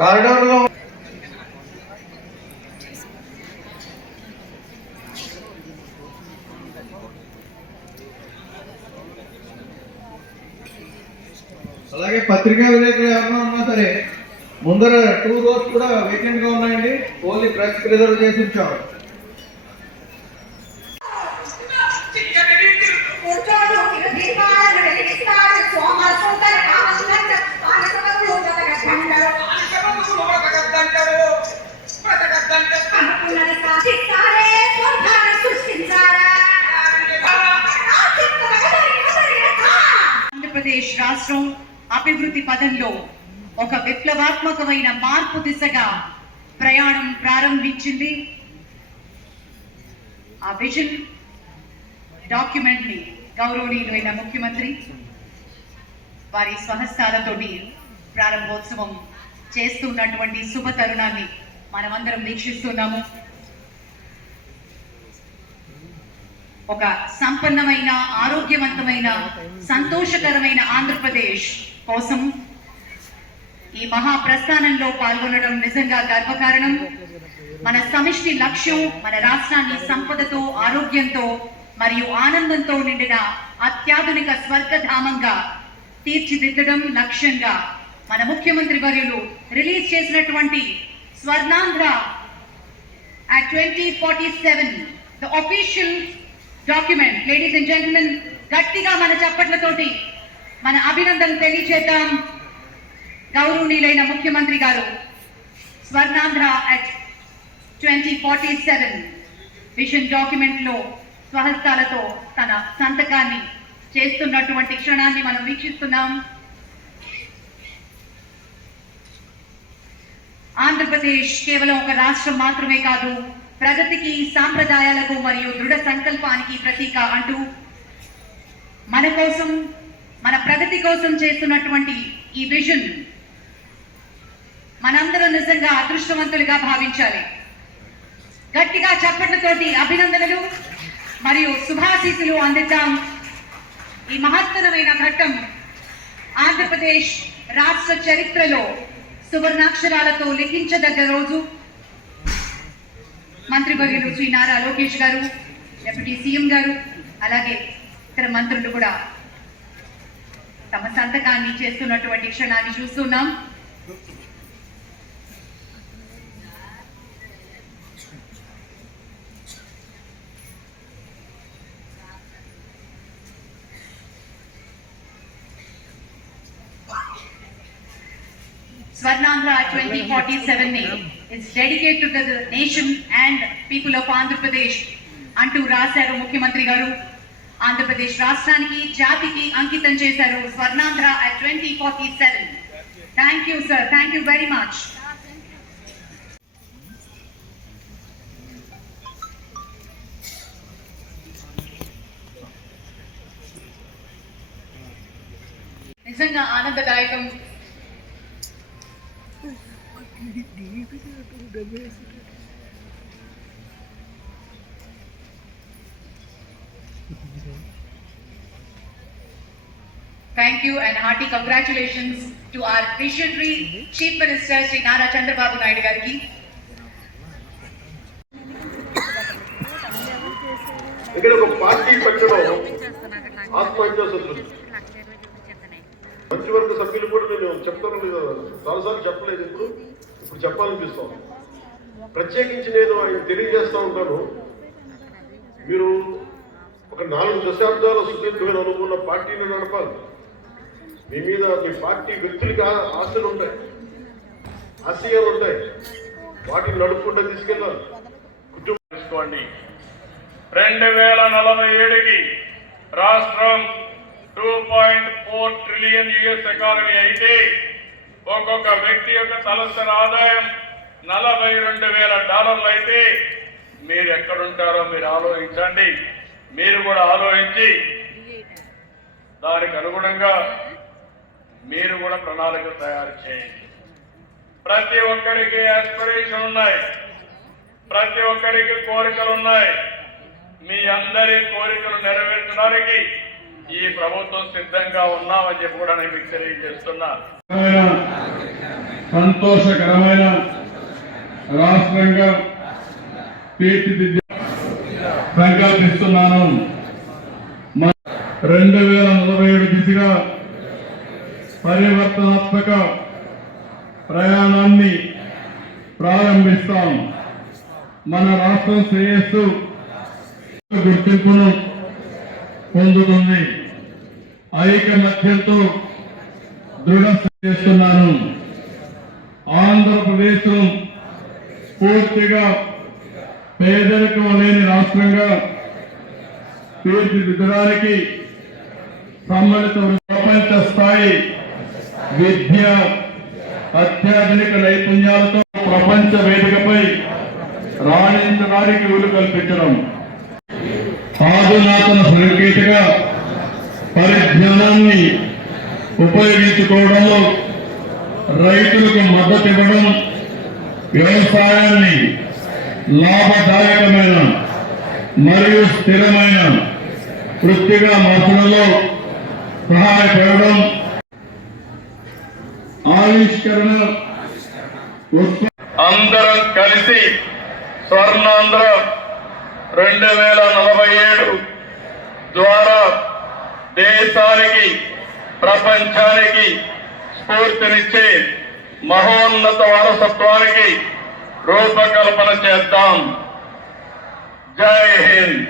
కారిడార్లో అలాగే పత్రికా విలేకరులు ఎవరైనా ఉన్నా సరే ముందర టూ రోస్ కూడా వేకెంట్గా ఉన్నాయండి. ఓన్లీ ప్రెస్ రిజర్వ్ చేసి ఉంచాము రాష్ట్రం అభివృద్ధి పదంలో ఒక విప్లవాత్మకమైన మార్పు దిశగా ప్రయాణం ప్రారంభించింది. ఆ విజన్ డాక్యుమెంట్ని గౌరవనీయులైన ముఖ్యమంత్రి వారి స్వహస్తాలతోటి ప్రారంభోత్సవం చేస్తున్నటువంటి శుభ తరుణాన్ని మనమందరం వీక్షిస్తున్నాము. ఒక సంపన్నమైన ఆరోగ్యవంతమైన సంతోషకరమైన ఆంధ్రప్రదేశ్ కోసం ఈ మహా ప్రస్థానంలో పాల్గొనడం నిజంగా గర్వకారణం. మన సమిష్టి లక్ష్యం మన రాష్ట్రాన్ని సంపదతో ఆరోగ్యంతో మరియు ఆనందంతో నిండిన అత్యాధునిక స్వర్గధామంగా తీర్చిదిద్దడం లక్ష్యంగా మన ముఖ్యమంత్రి వర్యులు రిలీజ్ చేసినటువంటి Swarnandhra. Twenty forty seven the official document. Ladies and gentlemen గట్టిగా మన చప్పట్లతోటి మన అభినందనలు తెలియజేద్దాం గౌరవనీయులైన ముఖ్యమంత్రి గారు Swarnandhra at twenty forty seven vision డాక్యుమెంట్లో స్వహస్తాలతో తన సంతకాన్ని చేస్తున్నటువంటి క్షణాన్ని మనం వీక్షిస్తున్నాం. ఆంధ్రప్రదేశ్ కేవలం ఒక రాష్ట్రం మాత్రమే కాదు ప్రగతికి సాంప్రదాయాలకు మరియు దృఢ సంకల్పానికి ప్రతీక అంటూ మన కోసం మన ప్రగతి కోసం చేస్తున్నటువంటి ఈ విజన్ మనందరం నిజంగా అదృష్టవంతులుగా భావించాలి. గట్టిగా చప్పట్లతోటి అభినందనలు మరియు శుభాశీసులు అందిద్దాం. ఈ మహత్తరమైన ఘట్టం ఆంధ్రప్రదేశ్ రాష్ట్ర చరిత్రలో సువర్ణాక్షరాలతో లిఖించదగ్గ రోజు. మంత్రివర్యులు శ్రీ నారా లోకేష్ గారు డిప్యూటీ సీఎం గారు అలాగే ఇతర మంత్రులు కూడా తమ సంతకాన్ని చేస్తున్నటువంటి క్షణాన్ని చూస్తున్నాం. Swarnandhra 2047 ని is dedicated to the nation and people of Andhra Pradesh. అంటూ రాశారు ముఖ్యమంత్రి గారు. ఆంధ్రప్రదేశ్ రాష్ట్రానికి జాతికి అంకితం చేశారు Swarnandhra at twenty forty seven. Thank you sir thank you very much నిజంగా ఆనందదాయకం Thank you and hearty congratulations to our visionary Chief Minister Sri Nara Chandrababu Naidu Gariki. ఇక్కడ ఒక పార్టీ పెట్టడం ఆత్మహత్య సదృశం మంత్రివర్గ సభ్యులు కూడా నేను చెప్తాను లేదు చాలాసార్లు చెప్పలేదు ఇప్పుడు. ఇప్పుడు చెప్పాలనిపిస్తాను ప్రత్యేకించి నేను ఆయన తెలియజేస్తూ ఉంటాను. మీరు ఒక నాలుగు దశాబ్దాల సుదీర్ఘమైన అనుకున్న పార్టీని నడపాలి. మీ మీద మీ పార్టీ వ్యక్తులకి ఆశలు ఉంటాయి. ఆశయాలు ఉంటాయి. వాటిని నడుపుకుంటూ తీసుకెళ్ళాలి. కుటుంబం రెండు వేల నలభై ఏడుకి రాష్ట్రం two point four trillion US economy అయితే ఒక్కొక్క వ్యక్తి యొక్క తలసరి ఆదాయం నలభై రెండు వేల డాలర్లు అయితే మీరు ఎక్కడుంటారో మీరు ఆలోచించండి. మీరు కూడా ఆలోచించి దానికి అనుగుణంగా మీరు కూడా ప్రణాళిక తయారు చేయండి. ప్రతి ఒక్కరికి ఆస్పిరేషన్ ఉన్నాయి. ప్రతి ఒక్కరికి కోరికలు ఉన్నాయి. మీ అందరి కోరికలు నెరవేర్చడానికి ఈ ప్రభుత్వం సిద్ధంగా ఉన్నామని చెప్పి కూడా నేను మీకు తెలియజేస్తున్నా. సంతోషకరమైన రాష్ట్రంగా తీర్చిదిద్ద సంకల్పిస్తున్నాను రెండు వేల నలభై ఏడు దిశగా పరివర్తనాత్మక ప్రయాణాన్ని ప్రారంభిస్తాం. మన రాష్ట్రం శ్రేయస్సు గుర్తింపును పొందుతుంది. ఐకమత్యంతో దృఢ చేస్తున్నాను. ఆంధ్రప్రదేశ్ పూర్తిగా పేదరికం లేని రాష్ట్రంగా తీర్చిదిద్దడానికి సంబంధిత ప్రపంచ స్థాయి విద్య అత్యాధునిక నైపుణ్యాలతో ప్రపంచ వేదికపై రాణించడానికి వీలు కల్పించడం. ఆధునాతన సంకేతగా పరిజ్ఞానాన్ని ఉపయోగించుకోవడంలో రైతులకు మద్దతు ఇవ్వడం వ్యవసాయాన్ని లాభదాయకమైన మరియు స్థిరమైన వృత్తిగా మార్చడంలో సహాయపడడం ఆవిష్కరణ అందరం కలిసి స్వర్ణాంధ్ర రెండు వేల నలభై ఏడు దేశానికి ప్రపంచానికి స్ఫూర్తినిచ్చే మహోన్నత వారసత్వానికి రూపకల్పన చేద్దాం. జై హింద్.